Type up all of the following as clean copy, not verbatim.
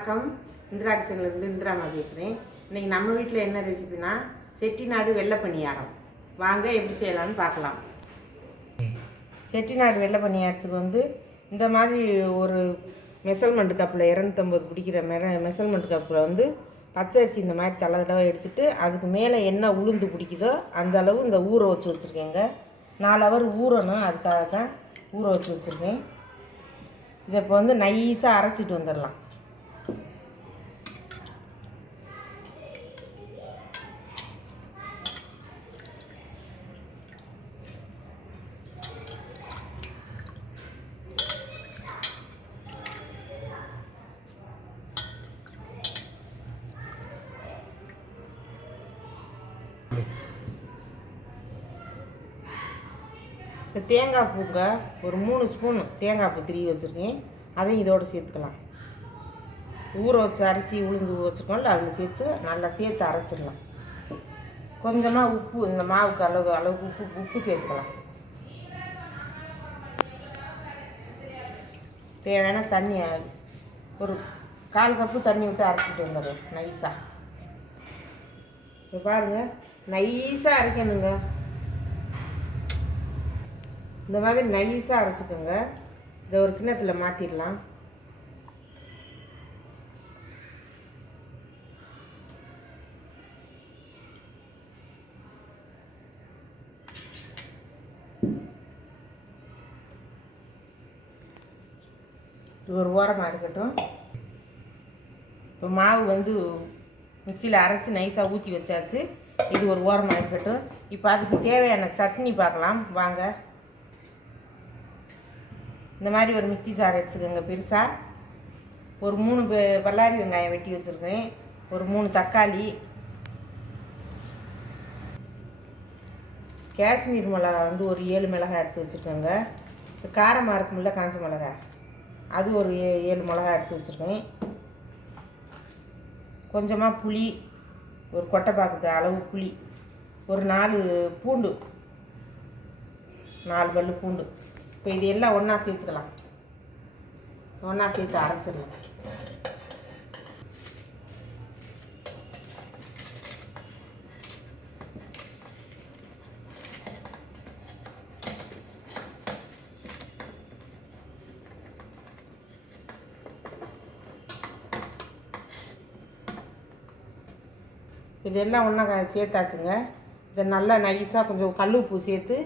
வணக்கம். இந்திரா கிச்சன்லேருந்து இந்திராமா பேசுகிறேன். இன்றைக்கி நம்ம வீட்டில் என்ன ரெசிபினா செட்டிநாடு வெள்ளை பணியாரம். வாங்க எப்படி செய்யலாம்னு பார்க்கலாம். செட்டிநாடு வெள்ளை பணியாரத்துக்கு இந்த மாதிரி ஒரு மெஷர்மெண்ட் கப்பில் 250 பிடிக்கிற மெஷர்மெண்ட் கப்பில் பச்சரிசி இந்த மாதிரி தளவு எடுத்துகிட்டு அதுக்கு மேலே என்ன உளுந்து பிடிக்குதோ அந்த அளவு இந்த ஊற வச்சு வச்சுருக்கேங்க. 4 ஹவர் ஊறணும், அதுக்காக தான் ஊற வச்சு வச்சுருக்கேன். இதை இப்போ நைஸாக அரைச்சிட்டு வந்துடலாம். இந்த தேங்காய் பூங்க ஒரு 3 ஸ்பூன் தேங்காய் பூ திருவி வச்சுருக்கேன். அதையும் இதோடு சேர்த்துக்கலாம். ஊற வச்சு அரிசி உளுந்து வச்சுருக்கோம்ல, அதில் சேர்த்து நல்லா சேர்த்து அரைச்சிடலாம். கொஞ்சமாக உப்பு, இந்த மாவுக்கு அளவுக்கு உப்பு சேர்த்துக்கலாம். தேவையான தண்ணி ஒரு 1/4 கப்பு தண்ணி விட்டு அரைச்சிட்டு வந்துடுறேன் நைஸாக. இப்போ பாருங்கள், நைஸாக அரைக்கணுங்க. இந்த மாதிரி நைஸாக அரைச்சிக்கோங்க. இதை ஒரு கிண்ணத்தில் மாற்றிடலாம். இது ஒரு ஓரமாக இருக்கட்டும். இப்போ மாவு மிக்சியில் அரைச்சி நைஸாக ஊற்றி வச்சாச்சு. இது ஒரு ஓரமாக இருக்கட்டும். இப்போ அதுக்கு தேவையான சட்னி பார்க்கலாம் வாங்க. இந்த மாதிரி ஒரு மிக்சி சாறு எடுத்துக்கோங்க பெருசாக. ஒரு 3 பல்லாரி வெங்காயம் வெட்டி வச்சுருக்கேன். ஒரு 3 தக்காளி, காஷ்மீர் மிளகா ஒரு 7 மிளகாய் எடுத்து வச்சுருக்கேங்க. காரமாக இருக்கும்ல காஞ்ச மிளகாய், அது ஒரு 7 மிளகாய் எடுத்து வச்சுருக்கேன். கொஞ்சமாக புளி, ஒரு கொட்டைப்பாக்கு அளவு புளி, ஒரு 4 பூண்டு, 4 பல்லு பூண்டு. இப்போ இது எல்லாம் ஒன்றா சேர்த்துக்கலாம். ஒன்றா சேர்த்து அரைச்சிடலாம். இதெல்லாம் ஒன்றா சேர்த்தாச்சுங்க. இதை நல்லா நைஸாக கொஞ்சம் கல் உப்பு சேர்த்து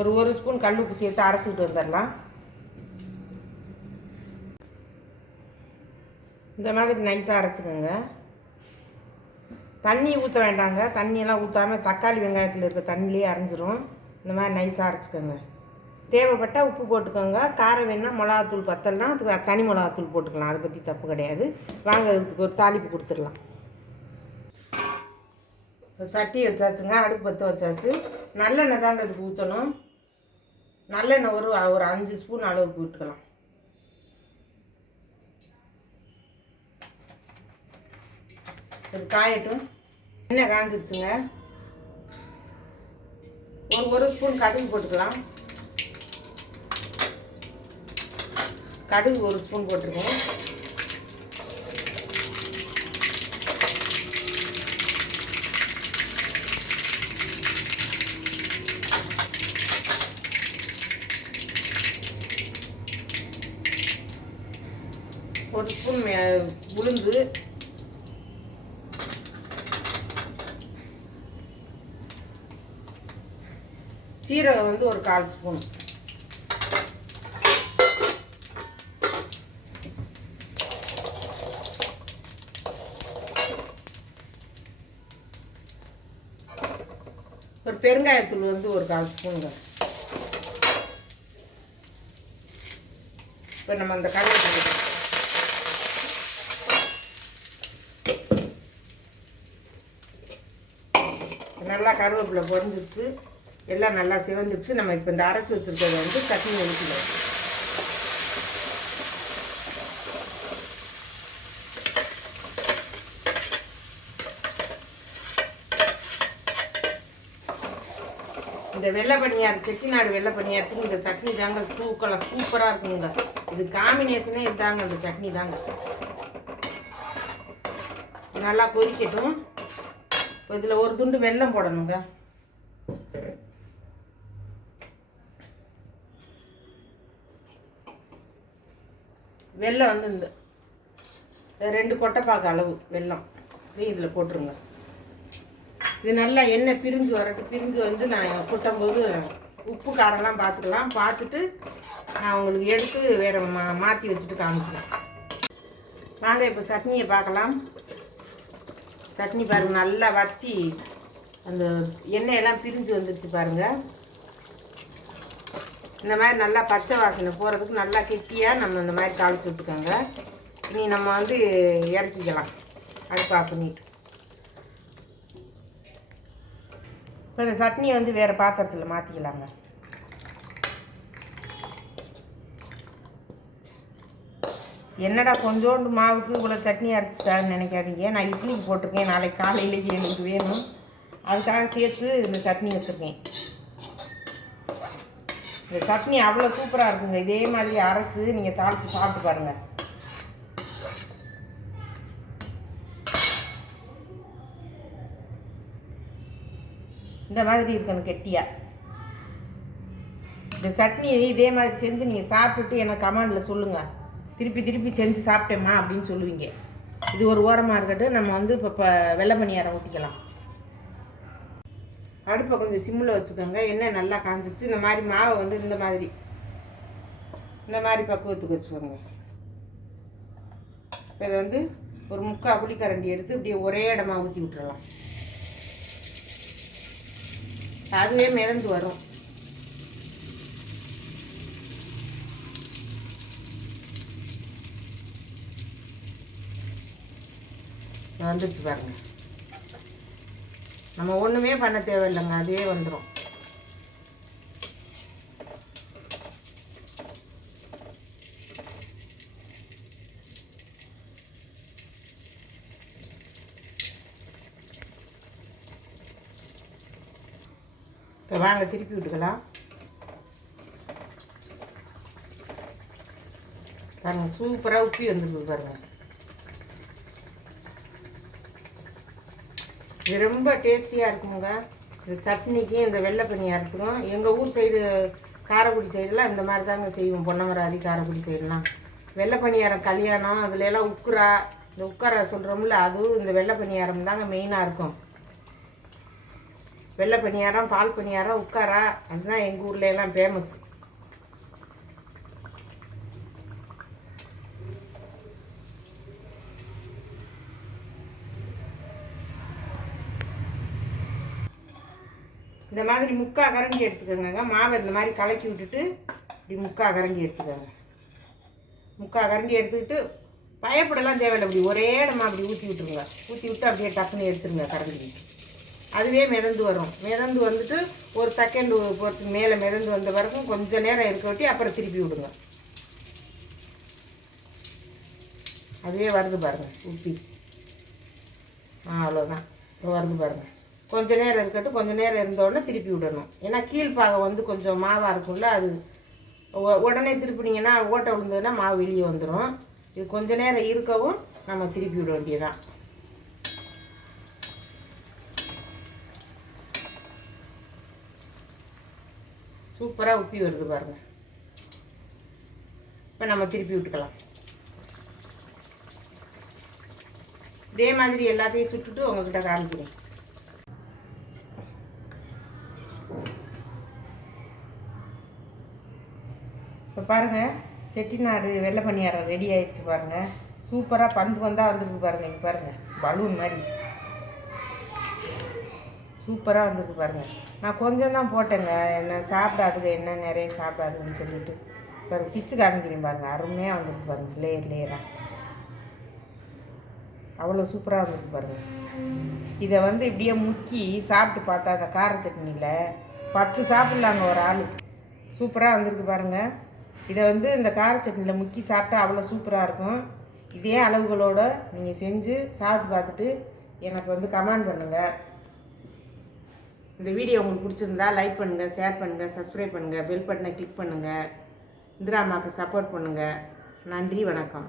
ஒரு ஸ்பூன் கல் உப்பு சேர்த்து அரைச்சிக்கிட்டு வந்துடலாம். இந்த மாதிரி நைஸாக அரைச்சிக்கோங்க. தண்ணி ஊற்ற வேண்டாங்க. தண்ணியெல்லாம் ஊற்றாமல் தக்காளி வெங்காயத்தில் இருக்க தண்ணியிலே அரைஞ்சிரும். இந்த மாதிரி நைஸாக அரைச்சிக்கோங்க. தேவைப்பட்டால் உப்பு போட்டுக்கோங்க. காரம் வேணால் மிளகாத்தூள் பத்தலைனா அதுக்கு தனி மிளகாத்தூள் போட்டுக்கலாம். அதை பற்றி தப்பு கிடையாது. வாங்க, அதுக்கு ஒரு தாளிப்பு கொடுத்துடலாம். சட்டி வச்சாச்சுங்க, அடுப்பு பற்ற வச்சாச்சு. நல்லெண்ணெய் தாங்க இதுக்கு ஊற்றணும். நல்லெண்ணெய் ஒரு 5 ஸ்பூன் அளவுக்கு விட்டுக்கலாம். இது காயட்டும். எண்ணெய் காஞ்சிருச்சுங்க. ஒரு ஸ்பூன் கடுகு போட்டுக்கலாம். கடுகு 1 ஸ்பூன் போட்டிருக்கேன். ஒரு ஸ்பூன் உளுந்து, சீரகம் ஒரு 1/4 ஸ்பூன், ஒரு பெருங்காயத்தூள் ஒரு 1/4 ஸ்பூனுங்க. இப்போ நம்ம அந்த கருவேப்பிலை நல்லா கருவேப்பிலை பொரிஞ்சிருச்சு, எல்லாம் நல்லா சிவந்துருச்சு. நம்ம இப்போ இந்த அரைச்சி வச்சுருக்கிறத சட்னி ஒழிக்கலாம். இந்த இந்த வெள்ளை பணியாரம் செட்டிநாடு வெள்ளை பணியாரத்துக்கு இந்த சட்னி தாங்க சூப்பராக இருக்குங்க. இது காம்பினேஷனே இதுதாங்க, இந்த சட்னி தாங்க. நல்லா கொதிக்கட்டும். இப்போ இதில் ஒரு துண்டு வெல்லம் போடணுங்க. வெல்லம் வந்து இந்த 2 கொட்டைப்பாக்கு அளவு வெல்லம் இதில் போட்டுருங்க. இது நல்லா எண்ணெய் பிரிஞ்சு வரட்டும். பிரிஞ்சு வந்து நான் கொட்டும்போது உப்பு காரெல்லாம் பார்த்துக்கலாம். பார்த்துட்டு நான் உங்களுக்கு எடுத்து வேறு மாற்றி வச்சுட்டு காமிக்கிறேன். வாங்க இப்போ சட்னியை பார்க்கலாம். சட்னி பாருங்கள், நல்லா வற்றி அந்த எண்ணெயெல்லாம் பிரிஞ்சு வந்துடுச்சு பாருங்கள். இந்த மாதிரி நல்லா பச்சை வாசனை போகிறதுக்கு நல்லா கெட்டியாக நம்ம இந்த மாதிரி தாளித்து விட்டுக்கோங்க. இனி நம்ம வந்து இறக்கிக்கலாம் அடுப்பு ஆஃப் பண்ணிட்டு. இப்போ இந்த சட்னியை வந்து வேறு பாத்திரத்தில் மாற்றிக்கலாங்க. என்னடா கொஞ்சோண்டு மாவுக்கு இவ்வளோ சட்னி அரைச்சிட்டான்னு நினைக்காதீங்க. நான் இட்லிக்கு போட்டிருக்கேன், நாளைக்கு காலையிலேயே எனக்கு வேணும், அதுக்காக சேர்த்து இந்த சட்னி வச்சுருக்கேன். இந்த சட்னி அவ்வளோ சூப்பராக இருக்குங்க. இதே மாதிரி அரைச்சி நீங்கள் தாளித்து சாப்பிட்டு பாருங்கள். இந்த மாதிரி இருக்கணும் கெட்டியாக. இந்த சட்னி இதே மாதிரி செஞ்சு நீங்கள் சாப்பிட்டுட்டு எனக்கு கமெண்டில் சொல்லுங்கள். திருப்பி செஞ்சு சாப்பிட்டேம்மா அப்படின்னு சொல்லுவீங்க. இது ஒரு ஓரமாக இருக்கட்டும். நம்ம வந்து இப்போ வெள்ளை பணியாரம் ஊற்றிக்கலாம். அடுப்பை கொஞ்சம் சிம்மில் வச்சுக்கோங்க. எண்ணெய் நல்லா காஞ்சிச்சு. இந்த மாதிரி மாவை வந்து இந்த மாதிரி பக்குவத்துக்கு வச்சுக்கோங்க. இப்போ இதை வந்து ஒரு 3/4 புளிக்கரண்டி எடுத்து இப்படியே ஒரே இடமா ஊற்றி விட்டுறலாம். அதுவே மிதந்து வரும். வந்துடுச்சு பாருங்க. நம்ம ஒன்றுமே பண்ண தேவையில்லைங்க, அதுவே வந்துடும். இப்போ வாங்க திருப்பி விட்டுக்கலாம். பாருங்க சூப்பராக உப்பி வந்துருக்கு பாருங்க. இது ரொம்ப டேஸ்டியாக இருக்குங்க. இந்த சட்னிக்கு இந்த வெள்ளை பணியாரத்துக்கும். எங்கள் ஊர் சைடு காரைக்குடி சைடெலாம் இந்த மாதிரி தாங்க செய்வோம். பொன்னமராதி காரைக்குடி சைடுலாம் வெள்ளை பணியாரம் கல்யாணம் அதுலலாம் உக்குரா, இந்த உக்கரை சொல்கிறோம்ல, அதுவும் இந்த வெள்ளை பணியாரம் தாங்க மெயினாக இருக்கும். வெள்ளை பணியாரம், பால் பணியாரம், உக்காரா, அதுதான் எங்கள் ஊரில் எல்லாம் ஃபேமஸ். இந்த மாதிரி 3/4 கரண்டி எடுத்துக்கோங்க. மாவை இந்த மாதிரி கலக்கி விட்டுட்டு இப்படி 3/4 கரண்டி எடுத்துக்கோங்க. 3/4 கரண்டி எடுத்துக்கிட்டு பயப்படலாம் தேவையில்லை. அப்படி ஒரே இடமா அப்படி ஊற்றி விட்டுருங்க. ஊற்றி விட்டு அப்படியே டக்குன்னு எடுத்துருங்க கரண்டி. அதுவே மிதந்து வரும். மிதந்து வந்துட்டு ஒரு செகண்ட் பொறுத்து மேலே மிதந்து வந்த வரைக்கும் கொஞ்சம் நேரம் இருக்க விட்டு அப்புறம் திருப்பி விடுங்க. அதுவே வருது பாருங்கள் உப்பி. அவ்வளோதான், வருது பாருங்கள். கொஞ்சம் நேரம் இருக்கட்டும். கொஞ்சம் நேரம் இருந்தோடனே திருப்பி விடணும். ஏன்னா கீழ்ப்பாகம் வந்து கொஞ்சம் மாவாக இருக்கும்ல, அது உடனே திருப்பினீங்கன்னா ஓட்டை விழுந்ததுன்னா மாவு வெளியே வந்துடும். இது கொஞ்சம் நேரம் இருக்கவும் நம்ம திருப்பி விட வேண்டியதான். சூப்பராக உப்பி வருது பாருங்கள். இப்போ நம்ம திருப்பி விட்டுக்கலாம். இதே மாதிரி எல்லாத்தையும் சுட்டுட்டு உங்ககிட்ட காமிக்கிறேன். இப்போ பாருங்கள், செட்டிநாடு வெள்ளை பணியாரம் ரெடி ஆயிடுச்சு பாருங்கள். சூப்பராக பந்து வந்தால் வந்துருக்கு பாருங்கள். இங்கே பாருங்கள், பலூன் மாதிரி சூப்பராக வந்துருக்கு பாருங்கள். நான் கொஞ்சம் தான் போட்டேங்க, என்ன சாப்பிடாதுங்க, என்ன நிறைய சாப்பிடாதுன்னு சொல்லிட்டு பாருங்கள். பிச்சு காமிக்கிறேன் பாருங்கள். அருமையாக வந்துருக்கு பாருங்கள். லேயராக அவ்வளோ சூப்பராக வந்துருக்கு பாருங்கள். இதை வந்து இப்படியே முக்கி சாப்பிட்டு பார்த்தா அந்த கார சட்னியில் 10 சாப்பிட்லாங்க ஒரு ஆள். சூப்பராக வந்திருக்கு பாருங்கள். இதை வந்து இந்த கார சட்னியில் முக்கி சாப்பிட்டா அவ்வளோ சூப்பராக இருக்கும். இதே அளவுகளோடு நீங்கள் செஞ்சு சாப்பிட்டு பார்த்துட்டு எனக்கு வந்து கமெண்ட் பண்ணுங்கள். இந்த வீடியோ உங்களுக்கு பிடிச்சிருந்தா லைக் பண்ணுங்கள், ஷேர் பண்ணுங்கள், சப்ஸ்கிரைப் பண்ணுங்கள், பெல் பட்டனை கிளிக் பண்ணுங்கள். இந்திரா அம்மாவுக்கு சப்போர்ட் பண்ணுங்கள். நன்றி, வணக்கம்.